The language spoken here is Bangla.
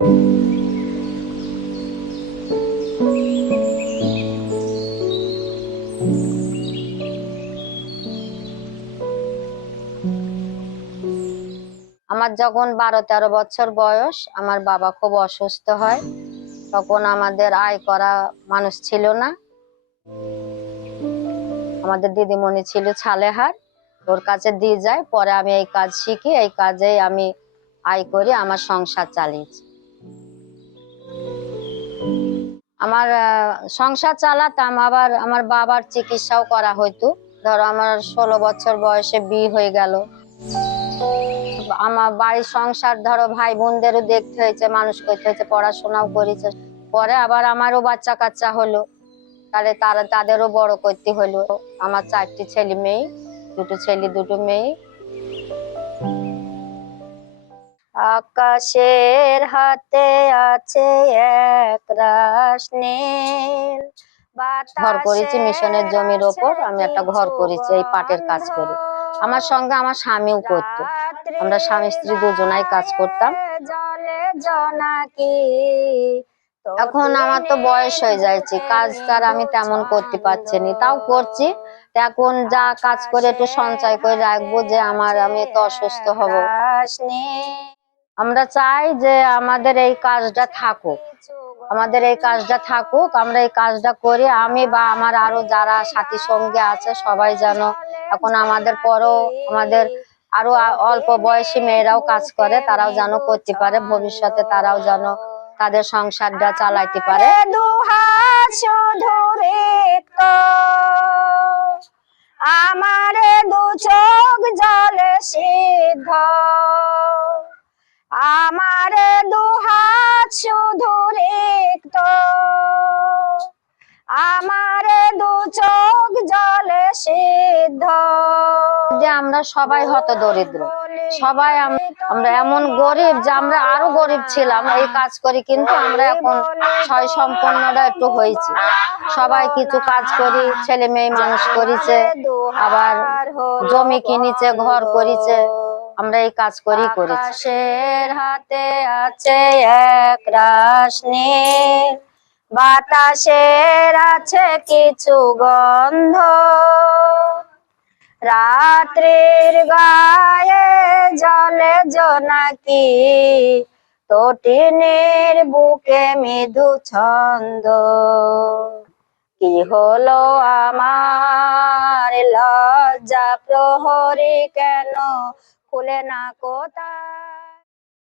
আমার যখন 12-13 বছর বয়স, আমার বাবা খুব অসুস্থ হয়। তখন আমাদের আয় করা মানুষ ছিল না। আমাদের দিদিমণি ছিল ছালেহার, ওর কাছে দিয়ে যায়। পরে আমি এই কাজ শিখি, এই কাজে আমি আয় করি, আমার সংসার চালিয়েছি। আমার সংসার চালাতাম, আবার আমার বাবার চিকিৎসাও করা হইতো। ধরো আমার 16 বছর বয়সে বিয়ে হয়ে গেল। আমার বাড়ির সংসার ধরো ভাই বোনদেরও দেখতে হয়েছে, মানুষ করতে হয়েছে, পড়াশোনাও করেছে। পরে আবার আমারও বাচ্চা কাচ্চা হলো, তাহলে তাদেরও বড় করতে হলো। আমার 4টি ছেলে মেয়ে, 2টো ছেলে 2টো মেয়ে। আকাশের হাতে আছে একরাশ নীল। ঘর করেছি মিশনের জমির ওপর, আমি একটা ঘর করেছি এই পাটের কাজ করে। আমার সঙ্গে আমার স্বামীও করতো, আমরা স্বামী স্ত্রী দুজনাই কাজ করতাম। এখন আমার তো বয়স হয়ে যাচ্ছে, কাজ তার আমি তেমন করতে পারছি না, তাও করছি। এখন যা কাজ করে একটু সঞ্চয় করে রাখবো, যে আমি তো অসুস্থ হব। আমরা চাই যে আমাদের এই কাজটা থাকুক, আমাদের এই কাজটা থাকুক, আমরা এই কাজটা করি। আমি বা আমার আরো যারা সাথী সঙ্গী আছে সবাই যেন, এখন আমাদের পরও আমাদের আরো অল্প বয়সী মেয়েরাও কাজ করে, তারাও যেন করতে পারে, ভবিষ্যতে তারাও যেন তাদের সংসারটা চালাইতে পারে। আমার দু চোখ জলে সিদ্ধ, আমার দু হাত শুধু রিক্ত, আমার দু চোখ জলে সিদ্ধ। যে আমরা সবাই হত দরিদ্র, সবাই আমরা এমন গরিব যে আমরা আরো গরিব ছিলাম এই কাজ করি, কিন্তু আমরা এখন ছয় সম্পন্নরা একটু হয়েছি। সবাই কিছু কাজ করি, ছেলে মেয়ে মানুষ করেছে, আবার জমি কিনেছে, ঘর করেছে, আমরা এই কাজ করি করেছি। আকাশের হাতে আছে একরাশ নীল, বাতাসের আছে কিছু গন্ধ, রাত্রির গায়ে জলে জোনাকি, তটিনীর বুকে মৃদু ছন্দ। কি হলো আমার লজ্জা প্রহরী, কেন খুলে না কোথা।